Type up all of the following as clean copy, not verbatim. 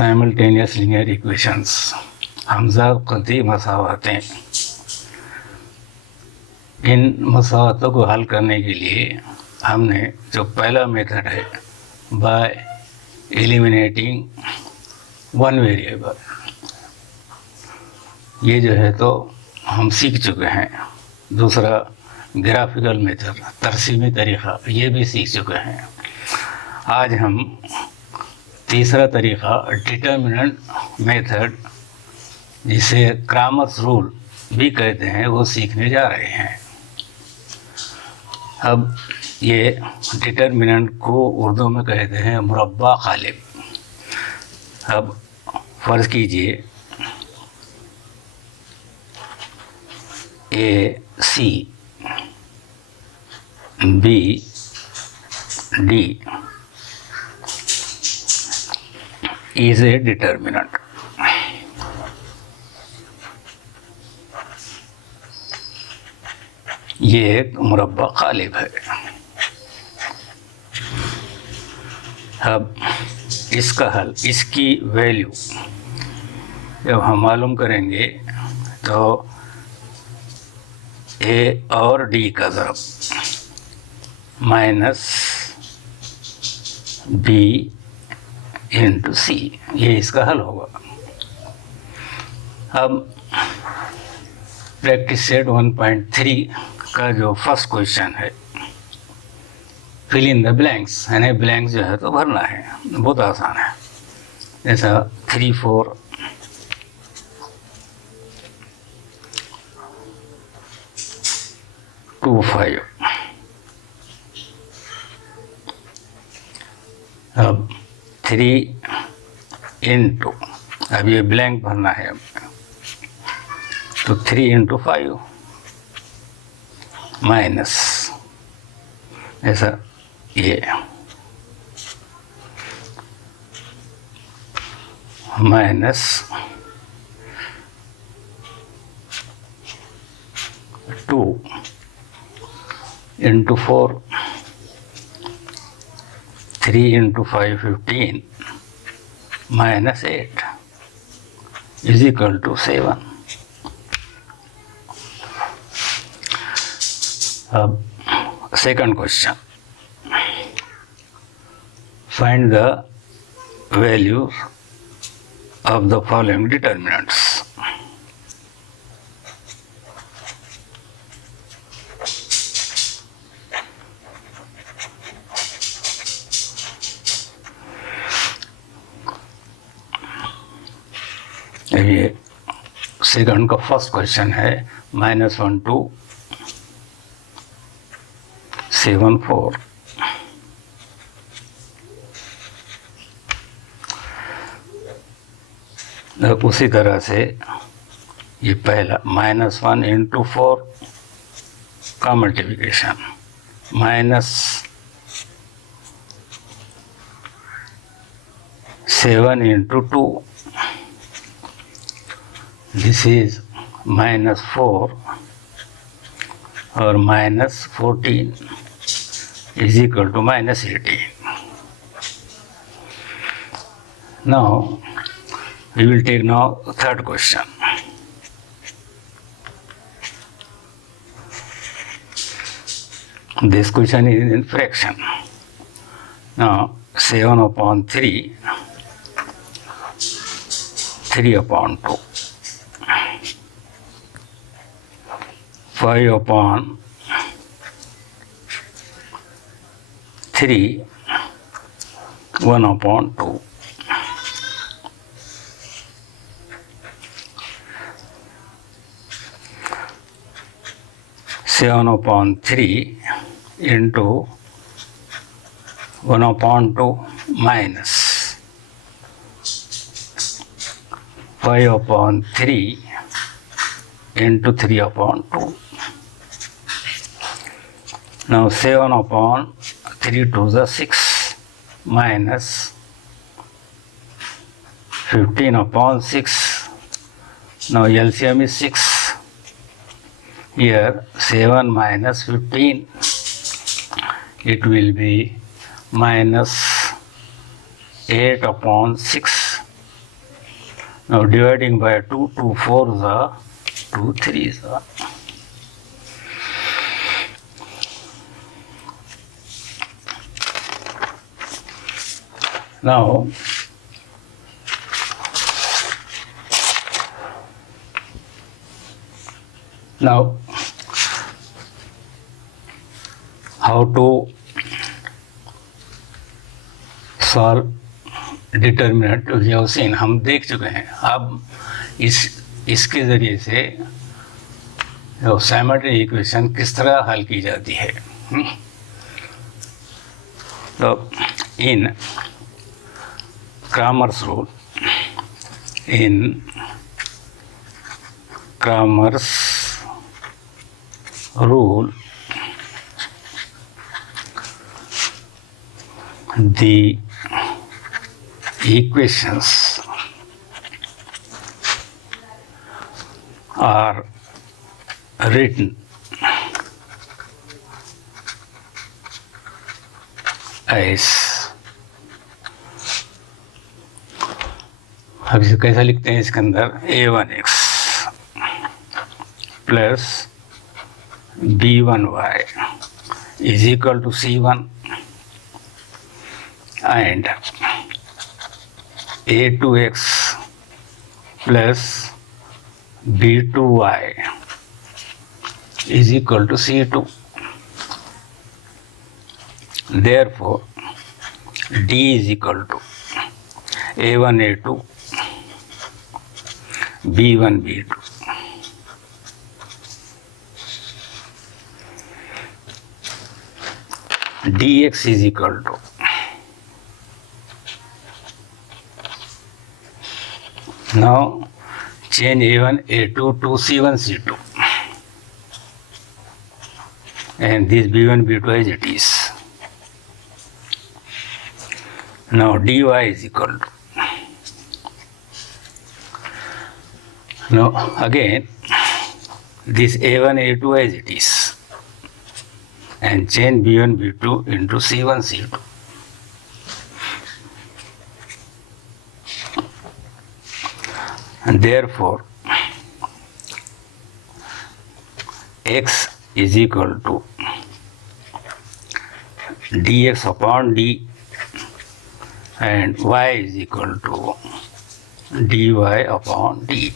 Simultaneous linear equations हमज़द क़ती मसावतें। इन मसावतों को हल करने के लिए हमने जो पहला मेथड है बाय एलिमिनेटिंग वन वेरिएबल, ये जो है तो हम सीख चुके हैं। दूसरा ग्राफिकल मेथड, तरसीमी तरीक़ा, ये भी सीख चुके हैं। आज हम तीसरा तरीक़ा डिटर्मिनेंट मेथड, जिसे क्रैमर्स रूल भी कहते हैं, वो सीखने जा रहे हैं। अब ये डिटर्मिनेंट को उर्दू में कहते हैं मुरब्बा ग़ालिब। अब फ़र्ज़ कीजिए A C B D is a determinant. ये एक मुरब्बा ग़ालिब है। अब इसका हल, इसकी वैल्यू जब हम मालूम करेंगे तो ए और डी का ज़रब माइनस बी इंटू सी, ये इसका हल होगा। अब प्रैक्टिस सेट 1.3 का जो फर्स्ट क्वेश्चन है, फिल इन द ब्लैंक्स, यानी ब्लैंक्स जो है तो भरना है, बहुत आसान है। जैसा 3 4 2 5। अब 3 इंटू, अब ये ब्लैंक भरना है, तो 3 इंटू 5 माइनस ऐसा ये minus 2 into 4, 3 into 5 15 minus 8 is equal to 7। अब second question, find the values of the following determinants. ये सेकंड का फर्स्ट क्वेश्चन है, -1 2 7 4। उसी तरह से ये पहला -1 इंटू 4 का मल्टीप्लिकेशन, -7 इंटू 2, दिस इज -4 और -14 is equal to -18. Now we will take now third question. This question is in fraction. Now 7/3, 3/2, 5/3, 1/2, 7/3 into 1/2 minus 5/3 into 3/2. Now 7/3 to the 6 minus 15/6. Now LCM is 6. Here 7 minus 15, it will be -8/6 Now dividing by 2, 2 4s are 2 3s are. Now how to solve determinant we have seen, हम देख चुके हैं. अब इसके ज़रिए से simultaneous equation किस तरह हल की जाती है. तो in Cramer's rule the equations are written as, अब इसे कैसा लिखते हैं इसके अंदर, a1x plus b1y is equal to c1 and a2x plus b2y is equal to c2. Therefore, d is equal to a1 a2 b1 b2. dx is equal to now change a1 a2 to c1 c2 and this b1 b2 as it is. Now dy is equal to, now again this a1 a2 as it is and change b1 b2 into c1 c2. And therefore x is equal to dx upon d and y is equal to dy upon d.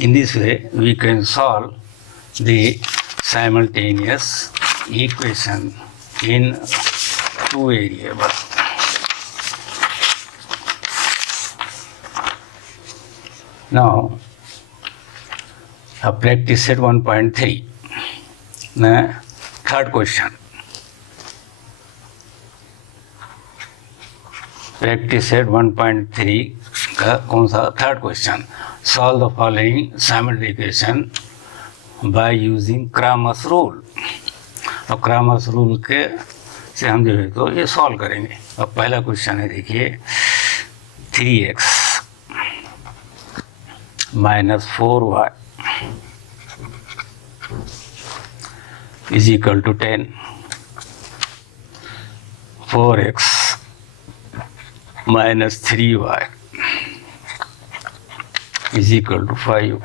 In this way we can solve the simultaneous equation in two variables. Now, practice set 1.3. Third question. Practice set 1.3 का कौन सा third question. Solve the following simultaneous equation by using Cramer's rule. अब Cramer's rule के से हम जो है तो ये सॉल्व करेंगे. अब पहला क्वेश्चन है, देखिए 3x minus 4y is equal to 10. 4x minus 3y is equal to 5.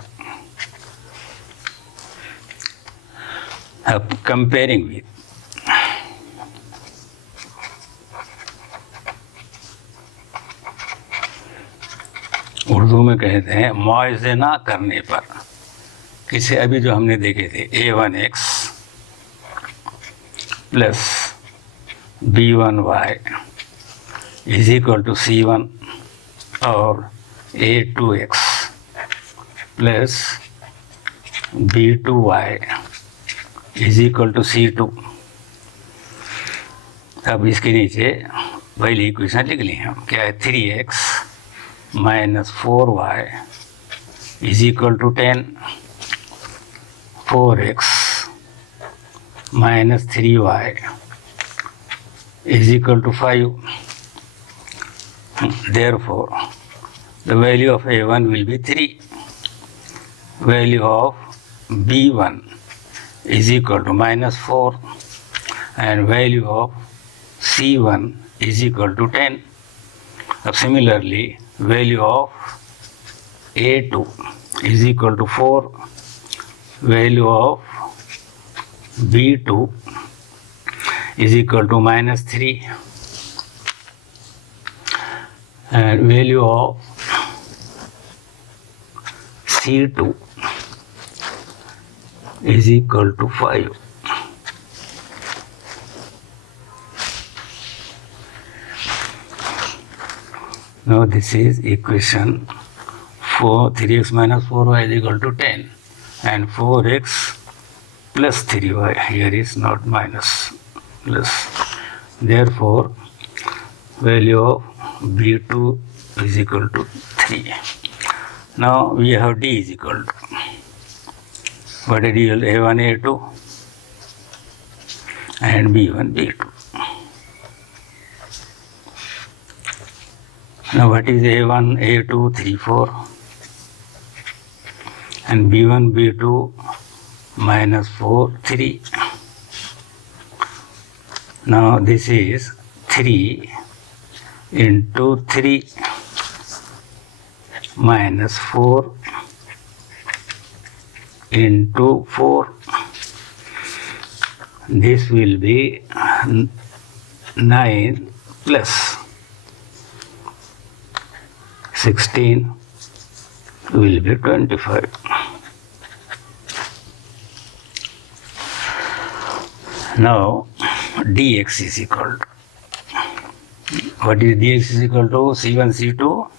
Comparing with Urdu में कहते हैं मुआवजा करने पर, किसे अभी जो हमने देखे थे a1x plus b1y is equal to c1 और a2x plus b2y is equal to c2. अब इसके नीचे पहली इक्वेशन लिख ली हम, क्या है 3x minus 4y is equal to 10. 4x minus 3y is equal to 5. Therefore, the value of a1 will be 3. Value of b1 is equal to minus 4 and value of c1 is equal to 10. Similarly, value of A2 is equal to 4, value of B2 is equal to minus 3, and value of C2 is equal to 5. Now this is equation 3x minus 4y is equal to 10, and 4x plus 3y, here is not minus, plus. Therefore, value of B2 is equal to 3. Now we have D is equal to, what is real? A1, A2 and B1, B2. Now what is A1, A2, 3, 4 and B1, B2 minus 4, 3. Now this is 3 into 3 minus 4 into 4. This will be 9 plus 16 will be 25. Now dx is equal to, what is dx is equal to? C1, C2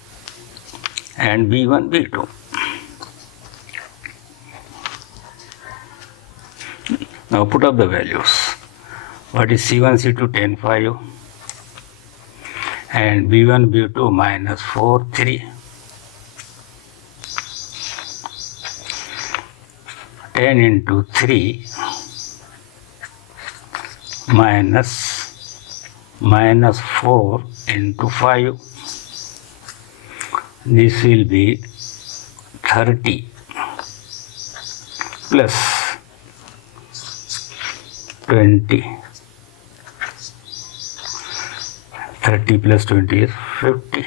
and B1, B2. Now put up the values. What is C1, C2? 10, 5 and B1, B2 minus 4, 3. 10 into 3 minus 4 into 5. This will be 30 plus 20. 30 plus 20 is 50.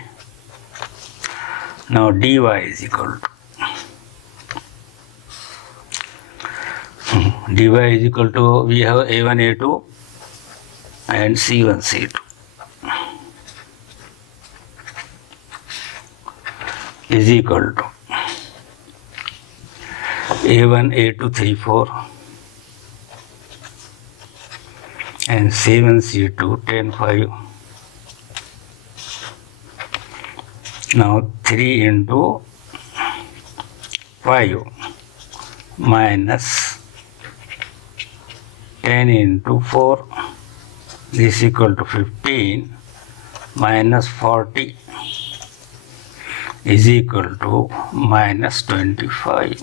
Now dy is equal to, dy is equal to, we have A1, A2 and C1, C2 is equal to A1, A2, 3, 4 and C1, C2, 10, 5. Now 3 into 5 minus 10 into 4 is equal to 15 minus 40 is equal to minus 25.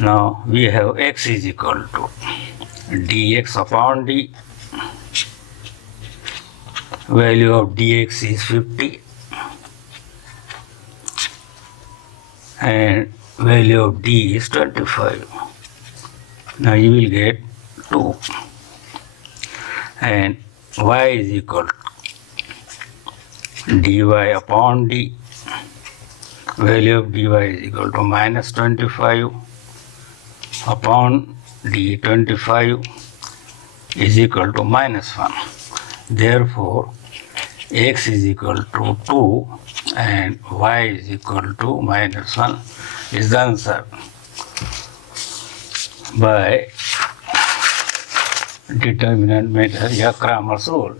Now we have x is equal to dx upon d. Value of dx is 50 and value of d is 25. Now you will get 2 and y is equal to dy upon d. Value of dy is equal to minus 25 upon d. 25 is equal to minus 1. Therefore, x is equal to 2 and y is equal to minus 1 is the answer by determinant method या Cramer's rule.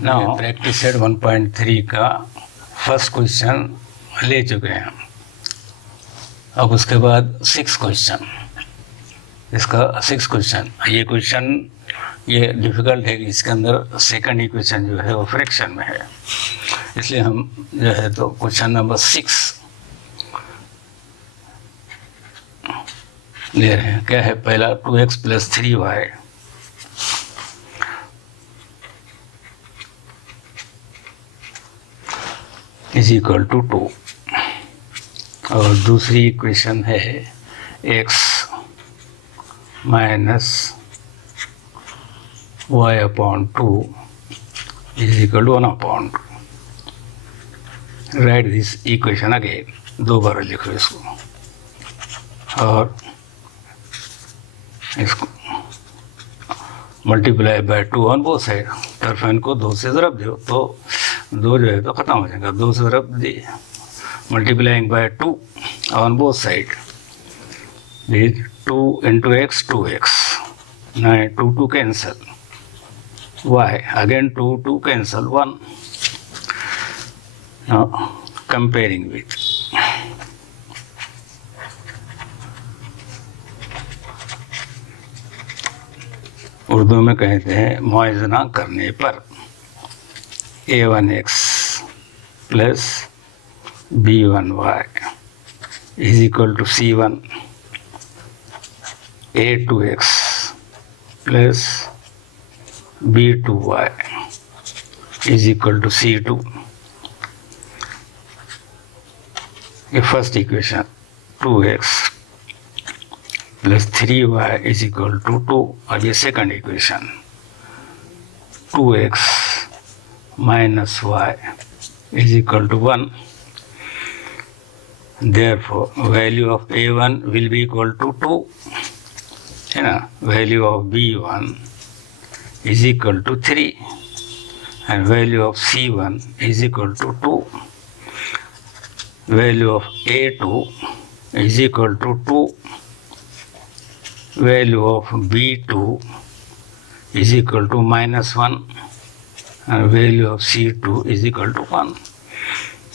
Now practice set 1.3 का first question ले चुके हैं. अब उसके बाद 6 question, इसका 6 question, ये क्वेश्चन ये डिफ़िकल्ट है कि इसके अंदर सेकंड इक्वेशन जो है वो फ्रैक्शन में है, इसलिए हम जो है तो क्वेश्चन नंबर 6 ले रहे हैं. क्या है? पहला 2x plus 3y is equal to 2 और दूसरी इक्वेशन है x minus y upon 2 is equal to 1 upon 2. Write this equation again, दो बार लिखो इसको और इसको multiply by 2 on both side. टर्फेन को 2 से ज़रब दो तो 2 जो है तो ख़त्म हो जाएगा, 2 से ज़रब दे multiplying by 2 on both side is 2 into x 2x, now 2 cancel, y again 2 cancel 1, now comparing with Urdu में कहते हैं मुआवजा करने पर a1x plus b1y is equal to c1, a2x plus b2y is equal to c2। ये first equation 2x plus 3y is equal to 2, और ये second equation 2x minus y is equal to 1। Therefore, value of a1 will be equal to 2, है ना, value of b1 is equal to 3 and value of c1 is equal to 2, value of a2 is equal to 2, value of b2 is equal to minus 1 and value of c2 is equal to 1.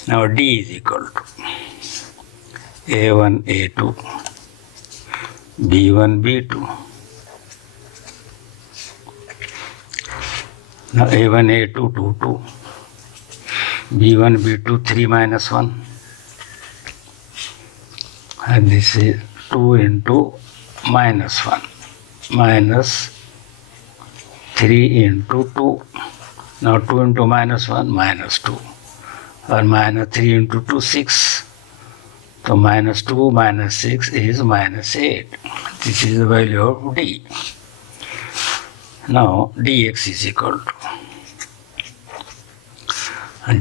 Now d is equal to a1 a2 b1 b2. Now a1 a2 2 2 b1 b2 3 minus 1, and this is 2 into minus 1 minus 3 into 2. Now 2 into minus 1 minus 2, or minus 3 into 2 6. So minus 2 minus 6 is minus 8. This is the value of d. Now dx is equal to,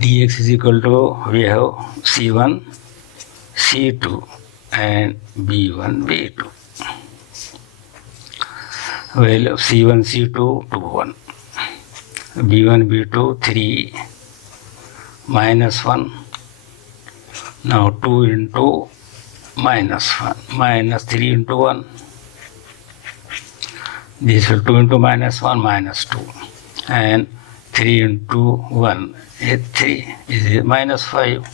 dx is equal to, we have c1 c2 and b1 b2. Value of c1 c2 2 1, b1 b2 3 minus 1. Now 2 into minus 1 minus 3 into 1. This is 2 into minus 1 minus 2, and 3 into 1 is 3, is minus 5.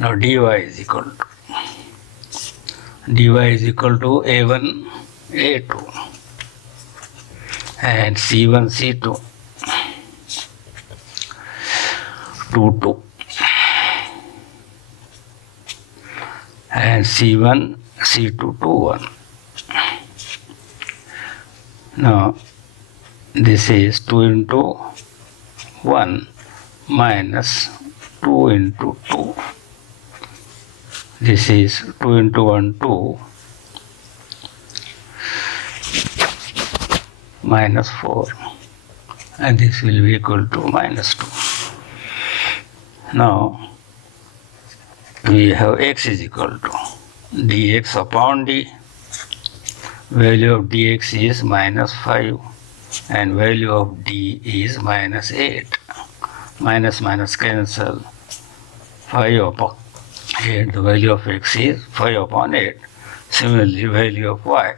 Now dy is equal to a1 a2 and c1 c2 2 2 and c1 c2 2 1. Now this is 2 into 1 minus 2 into 2. This is 2 into 1 2 minus 4, and this will be equal to minus 2. Now we have x is equal to dx upon d. Value of dx is minus 5 and value of d is minus 8. Minus minus cancel, 5 upon 8. The value of x is 5 upon 8. Similarly, value of y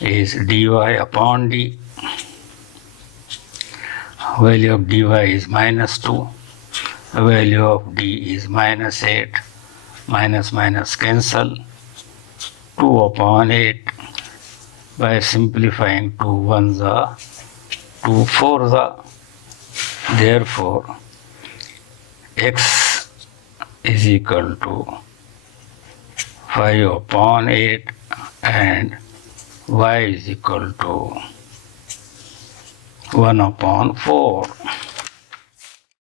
is dy upon d. Value of dy is minus 2. The value of d is minus 8. Minus minus cancel, 2 upon 8. By simplifying 2 ones are 2 fours are. Therefore, x is equal to 5 upon 8 and y is equal to 1 upon 4.